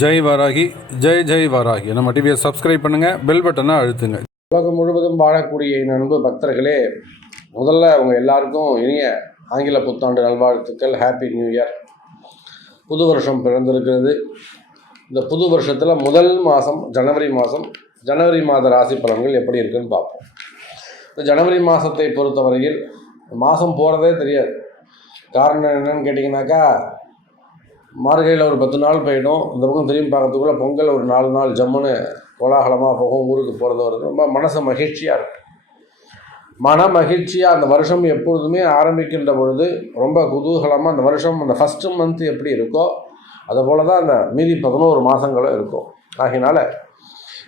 ஜெய் வாராகி, ஜெய் ஜெய் வாராகி. நம்ம டிவியை சப்ஸ்கிரைப் பண்ணுங்கள், பெல் பட்டனை அழுத்துங்க. உலகம் முழுவதும் வாழக்கூடிய அன்பு பக்தர்களே, முதல்ல அவங்க எல்லாருக்கும் இனிய ஆங்கில புத்தாண்டு நல்வாழ்த்துக்கள். Happy new year. புது வருஷம் பிறந்திருக்கிறது. இந்த புது வருஷத்தில் முதல் மாதம் ஜனவரி மாத ராசி பலன்கள் எப்படி இருக்குன்னு பார்ப்போம். இந்த ஜனவரி மாதத்தை பொறுத்தவரையில் மாதம் போகிறதே தெரியாது. காரணம் என்னன்னு கேட்டிங்கனாக்கா, மார்கழியில் ஒரு 10 நாள் போயிடும். இந்த பக்கம் திரும்பி பார்க்கறதுக்குள்ளே பொங்கல் ஒரு 4 நாள் ஜம்முன்னு கோலாகலமாக போகும். ஊருக்கு போகிறது வருது ரொம்ப மனசு மகிழ்ச்சியாக இருக்கும். மகிழ்ச்சியாக அந்த வருஷம் எப்பொழுதுமே ஆரம்பிக்கின்ற பொழுது ரொம்ப குதூகலமாக அந்த வருஷம் அந்த ஃபஸ்ட்டு மந்த் எப்படி இருக்கோ அதுபோல் தான் அந்த மீதி 11 மாதங்களும் இருக்கும். ஆகையினால்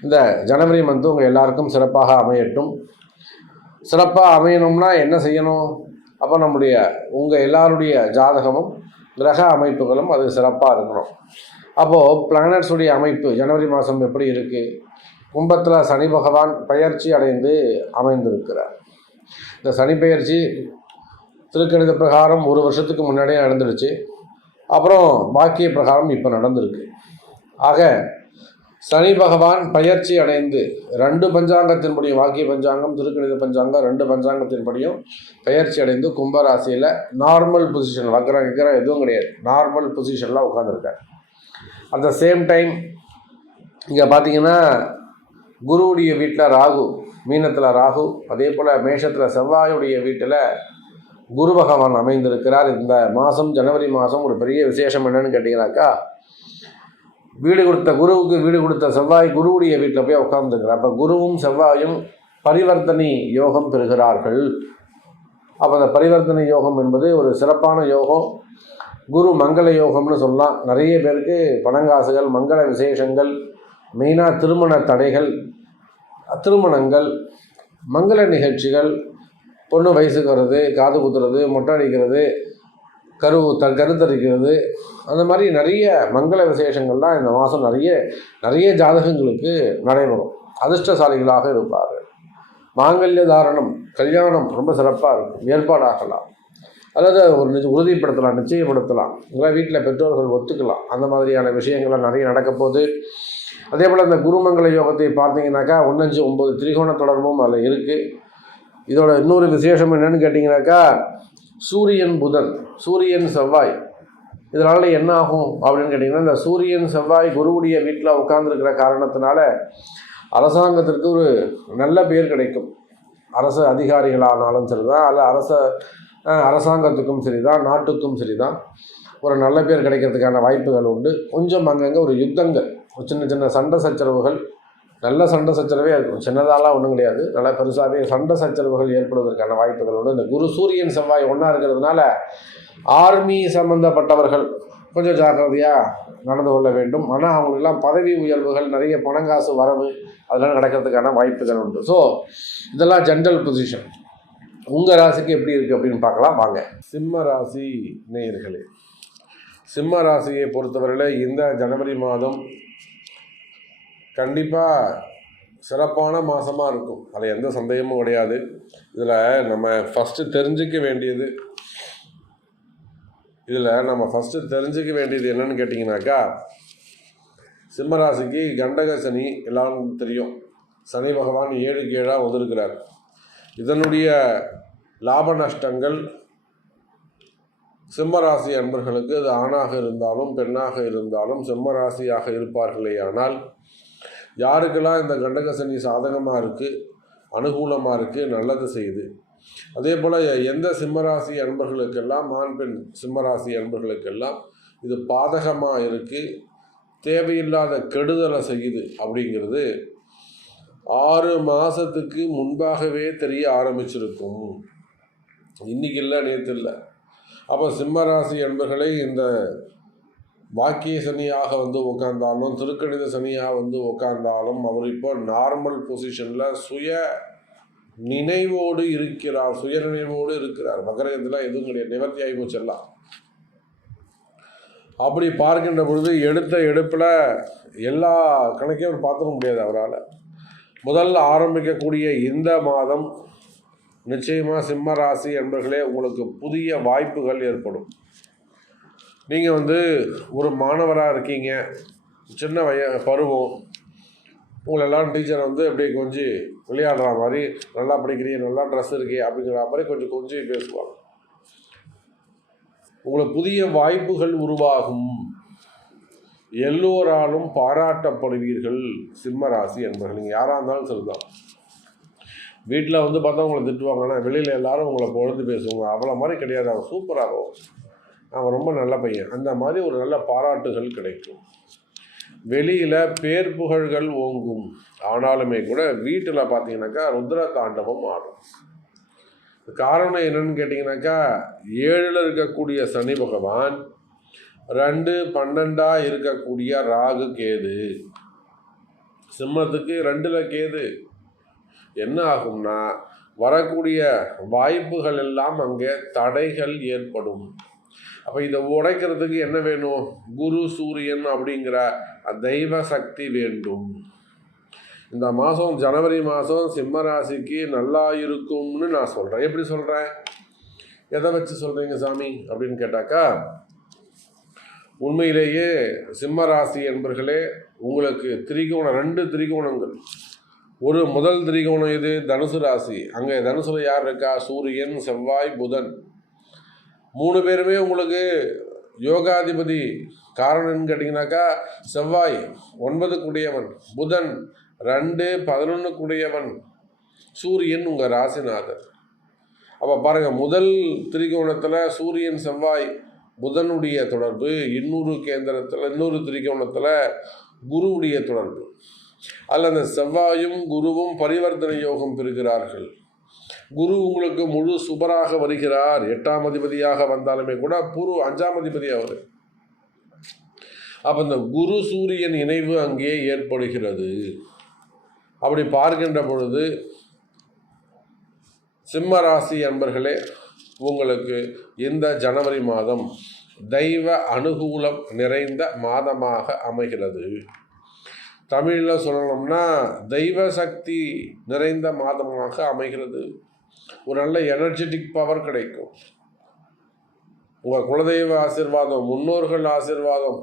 இந்த ஜனவரி மந்த்து உங்கள் எல்லாருக்கும் சிறப்பாக அமையட்டும். சிறப்பாக அமையணும்னா என்ன செய்யணும்? அப்போ உங்கள் எல்லாருடைய ஜாதகமும் கிரக அமைப்புகளும் அது சிறப்பாக இருக்கணும். அப்போது பிளானட்ஸுடைய அமைப்பு ஜனவரி மாதம் எப்படி இருக்குது? கும்பத்தில் சனி பகவான் பெயர்ச்சி அடைந்து அமைந்திருக்கிறார். இந்த சனி பெயர்ச்சி திருக்கணித பிரகாரம் 1 வருஷத்துக்கு முன்னாடியே நடந்துடுச்சு. அப்புறம் பாக்கிய பிரகாரம் இப்போ நடந்திருக்கு. ஆக சனி பகவான் பெயர்ச்சி அடைந்து 2 பஞ்சாங்கத்தின்படியும், வாக்கிய பஞ்சாங்கம் திருக்கணித பஞ்சாங்கம் 2 பஞ்சாங்கத்தின்படியும் பெயர்ச்சி அடைந்து கும்பராசியில் நார்மல் பொசிஷன், வக்கரம் எதுவும் கிடையாது, நார்மல் பொசிஷனில் உட்காந்துருக்கார். அட் த சேம் டைம் இங்கே பார்த்தீங்கன்னா குருவுடைய வீட்டில் ராகு, மீனத்தில் ராகு, அதே போல் மேஷத்தில் செவ்வாயுடைய வீட்டில் குரு பகவான் அமைந்திருக்கிறார். இந்த மாதம் ஜனவரி மாதம் ஒரு பெரிய விசேஷம் என்னன்னு கேட்டிங்கனாக்கா, குருவுக்கு வீடு கொடுத்த செவ்வாய் குருவுடைய வீட்டில் போய் உட்கார்ந்துருக்கிறார். அப்போ குருவும் செவ்வாயும் பரிவர்த்தனை யோகம் பெறுகிறார்கள். அப்போ அந்த பரிவர்த்தனை யோகம் என்பது ஒரு சிறப்பான யோகம். குரு மங்கள யோகம்னு சொல்லலாம். நிறைய பேருக்கு பணங்காசுகள், மங்கள விசேஷங்கள், மெயினாக திருமண தடைகள், திருமணங்கள், மங்கள நிகழ்ச்சிகள், பொண்ணு வயசுக்கு வர்றது, காது குத்துறது, மொட்டை அடிக்கிறது, கருத்தரிக்கிறது, அந்த மாதிரி நிறைய மங்கள விசேஷங்கள்லாம் இந்த மாதம் நிறைய ஜாதகங்களுக்கு நடைபெறும். அதிர்ஷ்டசாலிகளாக இருப்பார்கள். மாங்கல்ய தாரணம், கல்யாணம் ரொம்ப சிறப்பாக இருக்கும், ஏற்பாடாகலாம், அல்லது ஒரு உறுதிப்படுத்தலாம், நிச்சயப்படுத்தலாம், இல்லை வீட்டில் பெற்றோர்கள் ஒத்துக்கலாம். அந்த மாதிரியான விஷயங்கள்லாம் நிறைய நடக்க போகுது. அதே போல் இந்த குருமங்கள யோகத்தை பார்த்தீங்கன்னாக்கா 1-5-9 திரிகோண தொடர்பும் அதில் இருக்குது. இதோட இன்னொரு விசேஷம் என்னென்னு கேட்டிங்கனாக்கா, சூரியன் புதன், சூரியன் செவ்வாய், இதனால் என்ன ஆகும் அப்படின்னு கேட்டிங்கன்னா, இந்த சூரியன் செவ்வாய் குருவுடைய வீட்டில் உட்கார்ந்துருக்கிற காரணத்தினால அரசாங்கத்திற்கு ஒரு நல்ல பேர் கிடைக்கும். அரசு அதிகாரிகளானாலும் சரி தான், அல்ல அரசாங்கத்துக்கும் சரி தான், நாட்டுக்கும் சரி தான், ஒரு நல்ல பேர் கிடைக்கிறதுக்கான வாய்ப்புகள் உண்டு. கொஞ்சம் அங்கங்கே ஒரு யுத்தங்கள், சின்ன சண்டை சச்சரவுகள், நல்ல சண்டை சச்சரவே இருக்கும், சின்னதாலாம் ஒன்றும் கிடையாது, நல்லா பெருசாகவே சண்டை சச்சரவுகள் ஏற்படுவதற்கான வாய்ப்புகள் உண்டு. இந்த குரு சூரியன் செவ்வாய் ஒன்றா இருக்கிறதுனால ஆர்மி சம்மந்தப்பட்டவர்கள் கொஞ்சம் ஜாக்கிரதையாக நடந்து கொள்ள வேண்டும். ஆனால் அவங்களுக்கெல்லாம் பதவி உயர்வுகள், நிறைய பணங்காசு வரவு அதெல்லாம் நடக்கிறதுக்கான வாய்ப்புகள் உண்டு. ஸோ இதெல்லாம் ஜென்ரல் பொசிஷன். உங்கள் ராசிக்கு எப்படி இருக்குது அப்படின்னு பார்க்கலாம் வாங்க. சிம்ம ராசி நேயர்களே, சிம்ம ராசியை பொறுத்தவரையில் இந்த ஜனவரி மாதம் கண்டிப்பாக சிறப்பான மாதமாக இருக்கும், அதில் எந்த சந்தேகமும் கிடையாது. இதில் நம்ம ஃபஸ்ட்டு தெரிஞ்சிக்க வேண்டியது என்னன்னு கேட்டிங்கனாக்கா, சிம்மராசிக்கு கண்டக சனி எல்லாரும் தெரியும். சனி பகவான் 7க்கு 7 வந்திருக்கிறார். இதனுடைய லாப நஷ்டங்கள் சிம்மராசி அன்பர்களுக்கு, அது ஆணாக இருந்தாலும் பெண்ணாக இருந்தாலும் சிம்மராசியாக இருப்பார்களே ஆனால், யாருக்கெல்லாம் இந்த கண்டக சனி சாதகமாக இருக்குது, அனுகூலமாக இருக்குது, நல்லது செய்யுது. அதே போல் எந்த சிம்மராசி அன்பர்களுக்கெல்லாம், ஆண் பெண் சிம்மராசி அன்பர்களுக்கெல்லாம் இது பாதகமாக இருக்குது, தேவையில்லாத கெடுதலை செய்யுது அப்படிங்கிறது 6 மாதத்துக்கு முன்பாகவே தெரிய ஆரம்பிச்சிருக்கும். இன்றைக்கி இல்லை, நேற்று இல்லை. அப்போ சிம்மராசி அன்பர்களை இந்த வாக்கிய சனியாக வந்து உட்கார்ந்தாலும், திருக்கணித சனியாக வந்து உட்கார்ந்தாலும், அவர் இப்போ நார்மல் பொசிஷனில் சுயநினைவோடு இருக்கிறார். மகரத்தில் எதுவும் கிடையாது, நிவர்த்தி ஆகி போச்செல்லாம். அப்படி பார்க்கின்ற பொழுது எடுத்த எடுப்பில் எல்லா கணக்கையும் அவர் பார்த்துக்க முடியாது அவரால். முதல்ல ஆரம்பிக்கக்கூடிய இந்த மாதம் நிச்சயமாக சிம்ம ராசி என்பர்களே உங்களுக்கு புதிய வாய்ப்புகள் ஏற்படும். நீங்கள் ஒரு மாணவராக இருக்கீங்க, சின்ன பருவம், உங்களெல்லாம் டீச்சர் வந்து அப்படியே கொஞ்சம் விளையாடுற மாதிரி, நல்லா படிக்கிறீங்க, நல்லா ட்ரெஸ் இருக்கே அப்படிங்கிற மாதிரி கொஞ்சம் பேசுவாங்க. உங்களுக்கு புதிய வாய்ப்புகள் உருவாகும், எல்லோராலும் பாராட்டப்படுவீர்கள். சிம்ம ராசி என்பர்கள் நீங்கள் யாராக இருந்தாலும் சரிதான். வீட்டில் வந்து பார்த்தா உங்களை திட்டுவாங்க, ஆனால் வெளியில் எல்லாரும் உங்களை பொழுது பேசுவாங்க. அவ்வளோ மாதிரி கிடையாது, அவன் சூப்பராகும், அவன் ரொம்ப நல்ல பையன், அந்த மாதிரி ஒரு நல்ல பாராட்டுகள் கிடைக்கும். வெளியில் பேர் புகழ்கள் ஓங்கும். ஆனாலுமே கூட வீட்டில் பார்த்தீங்கன்னாக்கா ருத்ர தாண்டவம் ஆடும். காரணம் என்னன்னு கேட்டிங்கனாக்கா 7ல் இருக்கக்கூடிய சனி பகவான், 2, 12 இருக்கக்கூடிய ராகு கேது, சிம்மத்துக்கு 2ல் கேது. என்ன ஆகும்னா வரக்கூடிய வாய்ப்புகள் எல்லாம் அங்கே தடைகள் ஏற்படும். அப்போ இதை உடைக்கிறதுக்கு என்ன வேணும்? குரு சூரியன் அப்படிங்கிற தெய்வ சக்தி வேண்டும். இந்த மாதம் ஜனவரி மாதம் சிம்ம ராசிக்கு நல்லா இருக்கும்னு நான் சொல்கிறேன். எப்படி சொல்கிறேன், எதை வச்சு சொல்கிறீங்க சாமி அப்படின்னு கேட்டாக்கா, உண்மையிலேயே சிம்ம ராசி என்பர்களே உங்களுக்கு 2 திரிகோணங்கள். ஒரு முதல் திரிகோணம் இது தனுசு ராசி. அங்கே தனுசுல யார் இருக்கா? சூரியன், செவ்வாய், புதன், 3 பேருமே உங்களுக்கு யோகாதிபதி. காரணம்னு கேட்டிங்கனாக்கா செவ்வாய் 9 கூடியவன், புதன் 2, 11 கூடியவன், சூரியன் உங்கள் ராசிநாதர். அப்போ பாருங்கள், முதல் திரிகோணத்தில் சூரியன் செவ்வாய் புதனுடைய தொடர்பு, இன்னொரு திரிகோணத்தில் குருவுடைய தொடர்பு. அதில் அந்த செவ்வாயும் குருவும் பரிவர்த்தனை யோகம் பெறுகிறார்கள். குரு உங்களுக்கு முழு சுபராக வருகிறார். 8ஆம் அதிபதியாக வந்தாலுமே கூட 5ஆம் அதிபதி அவர். அப்போ இந்த குரு சூரியன் இணைவு அங்கே ஏற்படுகிறது. அப்படி பார்க்கின்ற பொழுது சிம்ம ராசி அன்பர்களே, உங்களுக்கு இந்த ஜனவரி மாதம் தெய்வ அனுகூலம் நிறைந்த மாதமாக அமைகிறது. தமிழில் சொல்லணும்னா தெய்வ சக்தி நிறைந்த மாதமாக அமைகிறது. ஒரு நல்ல எனர்ஜெட்டிக் பவர் கிடைக்கும். உங்கள் குலதெய்வ ஆசீர்வாதம், முன்னோர்கள் ஆசீர்வாதம்,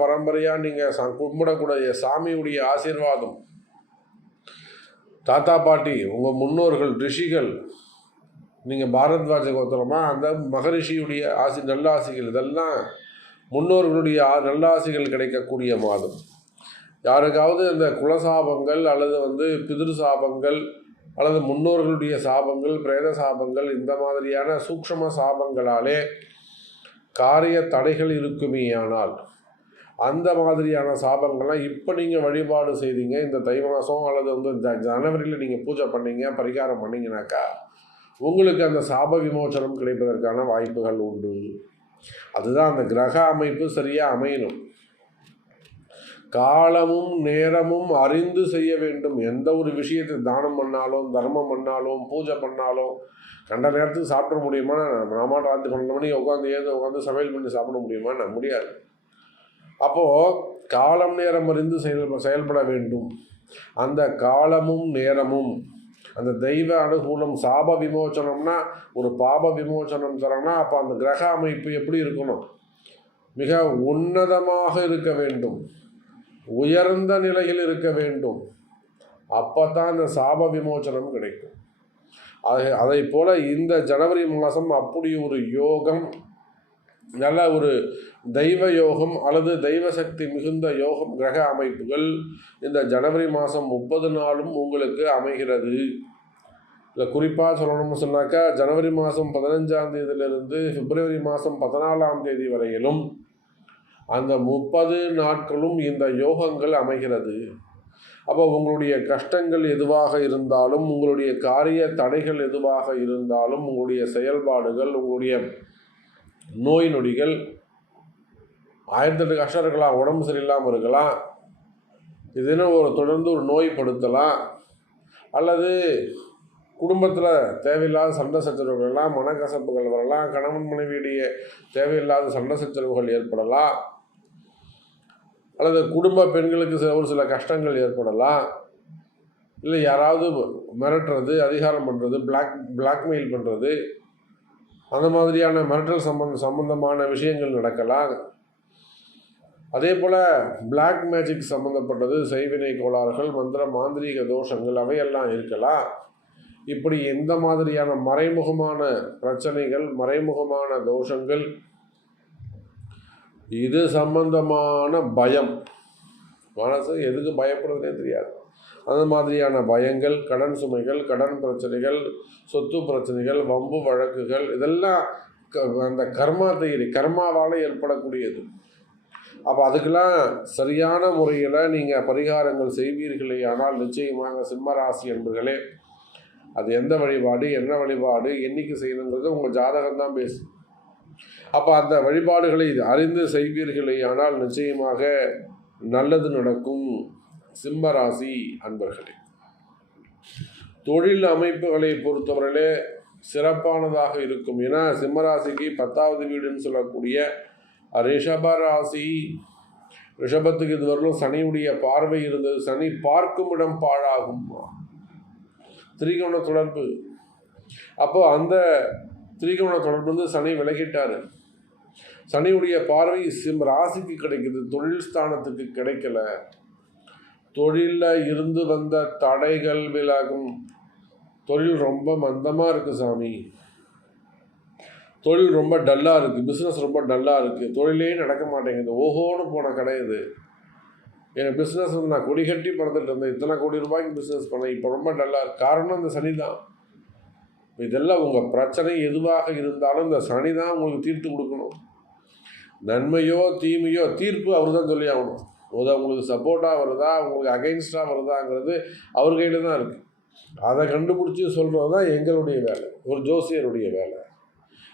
பரம்பரையாக நீங்கள் கும்பிடக்கூடிய சாமியுடைய ஆசீர்வாதம், தாத்தா பாட்டி, உங்கள் முன்னோர்கள் ரிஷிகள், நீங்கள் பாரத்வாஜ கோத்திரமா, அந்த மகரிஷியுடைய நல்ல ஆசிகள், இதெல்லாம் முன்னோர்களுடைய நல்ல ஆசிகள் கிடைக்கக்கூடிய மாதம். யாருக்காவது இந்த குலசாபங்கள் அல்லது பிதிரு சாபங்கள் அல்லது முன்னோர்களுடைய சாபங்கள், பிரேத சாபங்கள், இந்த மாதிரியான சூக்ஷ்ம சாபங்களாலே காரிய தடைகள் இருக்குமேயானால் அந்த மாதிரியான சாபங்கள்லாம் இப்போ நீங்கள் வழிபாடு செய்தீங்க, இந்த தை மாதம் அல்லது ஜனவரியில் நீங்கள் பூஜை பண்ணீங்க, பரிகாரம் பண்ணிங்கனாக்கா உங்களுக்கு அந்த சாப விமோசனம் கிடைப்பதற்கான வாய்ப்புகள் உண்டு. அதுதான் அந்த கிரக அமைப்பு சரியாக அமையணும். காலமும் நேரமும் அறிந்து செய்ய வேண்டும். எந்த ஒரு விஷயத்தை தானம் பண்ணாலும், தர்மம் பண்ணாலும், பூஜை பண்ணாலும் கண்ட நேரத்துக்கு சாப்பிட முடியுமா? நாம ராத்திரி 12 மணிக்கு உட்காந்து சமையல் பண்ணி சாப்பிட முடியுமா? முடியாது. அப்போது காலம் நேரம் அறிந்து செயல்பட வேண்டும். அந்த காலமும் நேரமும் அந்த தெய்வ அனுகூலம், சாப விமோச்சனம்னா ஒரு பாப விமோச்சனம் தரனா, அப்போ அந்த கிரக அமைப்பு எப்படி இருக்கணும்? மிக உன்னதமாக இருக்க வேண்டும், உயர்ந்த நிலையில் இருக்க வேண்டும். அப்போ தான் இந்த சாப விமோச்சனம் கிடைக்கும். அதை போல் இந்த ஜனவரி மாதம் அப்படி ஒரு யோகம், நல்ல ஒரு தெய்வ யோகம் அல்லது தெய்வ சக்தி மிகுந்த யோகம், கிரக அமைப்புகள் இந்த ஜனவரி மாதம் 30 நாளும் உங்களுக்கு அமைகிறது. இல்லை குறிப்பாக சொல்லணும்னு சொன்னாக்கா, ஜனவரி மாதம் 15ஆம் தேதியிலிருந்து பிப்ரவரி மாதம் 14ஆம் தேதி வரையிலும் அந்த 30 நாட்களும் இந்த யோகங்கள் அமைகிறது. அப்போ உங்களுடைய கஷ்டங்கள் எதுவாக இருந்தாலும், உங்களுடைய காரிய தடைகள் எதுவாக இருந்தாலும், உங்களுடைய செயல்பாடுகள், உங்களுடைய நோய் நொடிகள், 1008 கஷ்டம் இருக்கலாம், உடம்பு சரியில்லாமல் இருக்கலாம், இதுன்னு தொடர்ந்து ஒரு நோய்படுத்தலாம், அல்லது குடும்பத்தில் தேவையில்லாத சண்டை சச்சரவுகள் எல்லாம், மனக்கசப்புகள் வரலாம், கணவன் மனைவியுடைய தேவையில்லாத சண்டை சச்சரவுகள் ஏற்படலாம், அல்லது குடும்ப பெண்களுக்கு ஒரு சில கஷ்டங்கள் ஏற்படலாம், இல்லை யாராவது மிரட்டுறது, அதிகாரம் பண்ணுறது, பிளாக்மெயில் பண்ணுறது, அந்த மாதிரியான மிரட்டல் சம்பந்தமான விஷயங்கள் நடக்கலாம். அதே போல் பிளாக் மேஜிக் சம்மந்தப்பட்டது, செய்வினை கோளாறுகள், மந்திர மாந்திரீக தோஷங்கள் அவையெல்லாம் இருக்கலாம். இப்படி எந்த மாதிரியான மறைமுகமான பிரச்சனைகள், மறைமுகமான தோஷங்கள், இது சம்பந்தமான பயம், மனசு எதுக்கு பயப்படுறதுனே தெரியாது, அந்த மாதிரியான பயங்கள், கடன் சுமைகள், கடன் பிரச்சனைகள், சொத்து பிரச்சனைகள், வம்பு வழக்குகள், இதெல்லாம் அந்த கர்மா தியரி, கர்மாவால் ஏற்படக்கூடியது. அப்போ அதுக்கெல்லாம் சரியான முறையில் நீங்கள் பரிகாரங்கள் செய்வீர்களே ஆனால் நிச்சயமாக சிம்மராசி என்பர்களே, அது எந்த வழிபாடு, என்ன வழிபாடு, என்னைக்கு செய்யணுங்கிறது உங்கள் ஜாதகம்தான் பேசும். அப்போ அந்த வழிபாடுகளை அறிந்து செய்வீர்களே ஆனால் நிச்சயமாக நல்லது நடக்கும். சிம்மராசி அன்பர்களே, தொழில் அமைப்புகளை பொறுத்தவரையிலே சிறப்பானதாக இருக்கும். ஏன்னா சிம்மராசிக்கு 10வது வீடுன்னு சொல்லக்கூடிய ரிஷபராசி, ரிஷபத்துக்கு இதுவரையிலும் சனியுடைய பார்வை இருந்தது. சனி பார்க்கும் இடம் பாழாகும், திரிகோண தொடர்பு. அப்போ அந்த திரிகோண தொடர்பு வந்து சனி விலகிட்டார். சனியுடைய பார்வை ராசிக்கு கிடைக்குது, தொழில் ஸ்தானத்துக்கு கிடைக்கல. தொழிலில் இருந்து வந்த தடைகள் விலகும். தொழில் ரொம்ப மந்தமாக இருக்குது சாமி, தொழில் ரொம்ப டல்லாக இருக்குது, பிஸ்னஸ் ரொம்ப டல்லாக இருக்குது, தொழிலே நடக்க மாட்டேங்குது, ஓஹோன்னு போன கடை இது. எனக்கு பிஸ்னஸ் வந்து நான் கொடி கட்டி பறந்துட்டு இருந்தேன், இத்தனை கோடி ரூபாய்க்கு பிஸ்னஸ் பண்ணேன், இப்போ ரொம்ப டல்லாக இருக்குது. காரணம் இந்த சனி தான். இதெல்லாம் உங்கள் பிரச்சனை எதுவாக இருந்தாலும் இந்த சனி தான் உங்களுக்கு தீர்த்து கொடுக்கணும். நன்மையோ தீமையோ தீர்ப்பு அவர் தான் சொல்லி ஆகணும். உங்களுக்கு சப்போர்ட்டாக வருதா, உங்களுக்கு அகைன்ஸ்டாக வருதாங்கிறது அவர் கையில் தான் இருக்குது. அதை கண்டுபிடிச்சி சொல்கிறது தான் எங்களுடைய வேலை, ஒரு ஜோசியருடைய வேலை.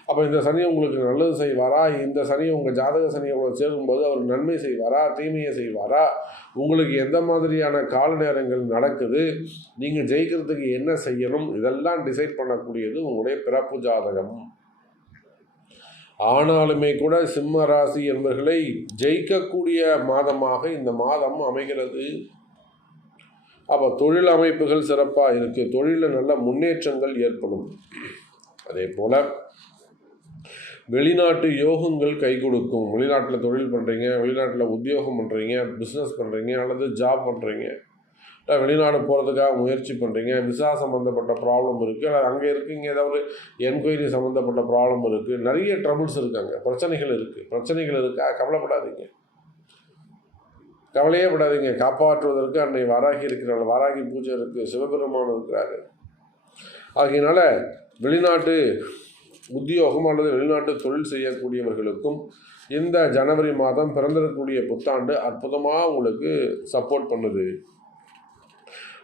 அப்போ இந்த சனி உங்களுக்கு நல்லது செய்வாரா, இந்த சனி உங்கள் ஜாதக சனியோட சேரும்போது அவர் நன்மை செய்வாரா, தீமையை செய்வாரா, உங்களுக்கு எந்த மாதிரியான கால நேரங்கள் நடக்குது, நீங்கள் ஜெயிக்கிறதுக்கு என்ன செய்யணும், இதெல்லாம் டிசைட் பண்ணக்கூடியது உங்களுடைய பிறப்பு ஜாதகம். ஆனாலுமே கூட சிம்ம ராசி என்பவர்களை ஜெயிக்கக்கூடிய மாதமாக இந்த மாதம் அமைகிறது. அப்போ தொழில் அமைப்புகள் சிறப்பாக இருக்குது, தொழிலில் நல்ல முன்னேற்றங்கள் ஏற்படும். அதே போல் வெளிநாட்டு யோகங்கள் கை கொடுக்கும். வெளிநாட்டில் தொழில் பண்ணுறீங்க, வெளிநாட்டில் உத்தியோகம் பண்ணுறீங்க, பிஸ்னஸ் பண்ணுறீங்க, அல்லது ஜாப் பண்ணுறீங்க, வெளிநாடு போகிறதுக்காக முயற்சி பண்ணுறீங்க, விசா சம்மந்தப்பட்ட ப்ராப்ளம் இருக்குது, அல்லது அங்கே இருக்கீங்க, ஏதாவது என்கொயரி சம்மந்தப்பட்ட ப்ராப்ளம் இருக்குது, நிறைய ட்ரபிள்ஸ் இருக்காங்க, பிரச்சனைகள் இருக்கா, கவலைப்படாதீங்க, கவலையே படாதீங்க. காப்பாற்றுவதற்கு அன்னை வாராகி இருக்கிறாள், வாராகி பூஜை இருக்குது, சிவபெருமான் இருக்கிறாரு. ஆகையினால வெளிநாட்டு உத்தியோகம் அல்லது வெளிநாட்டு தொழில் செய்யக்கூடியவர்களுக்கும் இந்த ஜனவரி மாதம் பிறந்திருக்கக்கூடிய புத்தாண்டு அற்புதமாக உங்களுக்கு சப்போர்ட் பண்ணுது.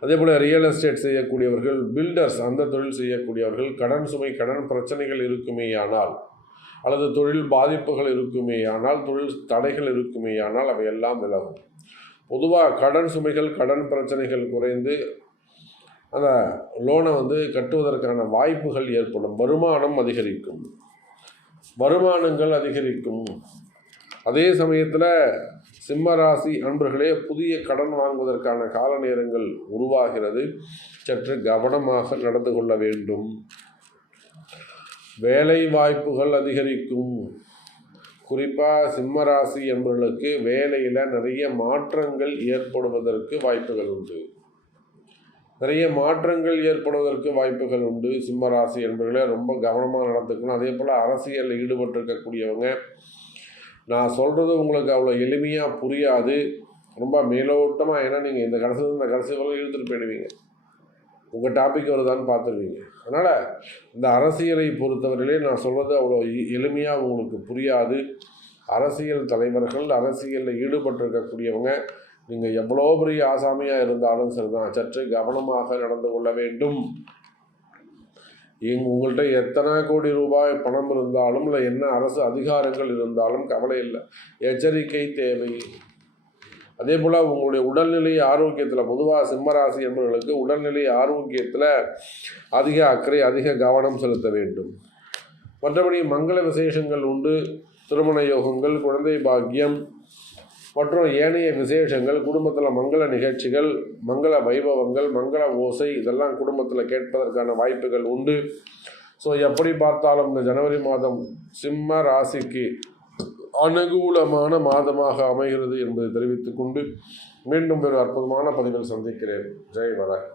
அதே போல் ரியல் எஸ்டேட் செய்யக்கூடியவர்கள், பில்டர்ஸ், அந்த தொழில் செய்யக்கூடியவர்கள், கடன் சுமை, கடன் பிரச்சனைகள் இருக்குமேயானால், அல்லது தொழில் பாதிப்புகள் இருக்குமேயானால், தொழில் தடைகள் இருக்குமேயானால் அவையெல்லாம் விலகும். பொதுவாக கடன் சுமைகள், கடன் பிரச்சனைகள் குறைந்து அந்த லோனை கட்டுவதற்கான வாய்ப்புகள் ஏற்படும். வருமானம் அதிகரிக்கும், வருமானங்கள் அதிகரிக்கும். அதே சமயத்தில் சிம்மராசி அன்பர்களே, புதிய கடன் வாங்குவதற்கான கால நேரங்கள் உருவாகிறது. சற்று கவனமாக நடந்து கொள்ள வேண்டும். வேலை வாய்ப்புகள் அதிகரிக்கும். குறிப்பாக சிம்மராசி என்பவர்களுக்கு வேலையில் நிறைய மாற்றங்கள் ஏற்படுவதற்கு வாய்ப்புகள் உண்டு. சிம்மராசி என்பவர்களே ரொம்ப கவனமாக நடந்துக்கணும். அதே போல் அரசியலில் ஈடுபட்டிருக்கக்கூடியவங்க, நான் சொல்கிறது உங்களுக்கு அவ்வளோ எளிமையாக புரியாது, ரொம்ப மேலோட்டமாக. ஏன்னா நீங்கள் இந்த கடைசி வரை இழுத்துட்டு போயிடுவீங்க, உங்கள் டாபிக் வருதான்னு பார்த்துருவீங்க. அதனால் இந்த அரசியலை பொறுத்தவரையிலே நான் சொல்கிறது அவ்வளோ எளிமையாக உங்களுக்கு புரியாது. அரசியல் தலைவர்கள், அரசியலில் ஈடுபட்டிருக்கக்கூடியவங்க, நீங்கள் எவ்வளோ பெரிய ஆசாமியாக இருந்தாலும் சரிதான், சற்று கவனமாக நடந்து கொள்ள வேண்டும். உங்கள்கிட்ட எத்தனை கோடி ரூபாய் பணம் இருந்தாலும், இல்லை என்ன அரசு அதிகாரங்கள் இருந்தாலும் கவலை இல்லை, எச்சரிக்கை தேவை. அதே போல் உங்களுடைய உடல்நிலை ஆரோக்கியத்தில், பொதுவாக சிம்மராசி என்பவர்களுக்கு உடல்நிலை ஆரோக்கியத்தில் அதிக அக்கறை, அதிக கவனம் செலுத்த வேண்டும். மற்றபடி மங்கள விசேஷங்கள் உண்டு, திருமண யோகங்கள், குழந்தை பாக்கியம் மற்றும் ஏனைய விசேஷங்கள், குடும்பத்தில் மங்கள நிகழ்ச்சிகள், மங்கள வைபவங்கள், மங்கள ஓசை, இதெல்லாம் குடும்பத்தில் கேட்பதற்கான வாய்ப்புகள் உண்டு. ஸோ எப்படி பார்த்தாலும் இந்த ஜனவரி மாதம் சிம்ம ராசிக்கு அனுகூலமான மாதமாக அமைகிறது என்பதை தெரிவித்துக் கொண்டு மீண்டும் ஒரு அற்புதமான பதிவில் சந்திக்கிறேன். ஜெய் வராகி.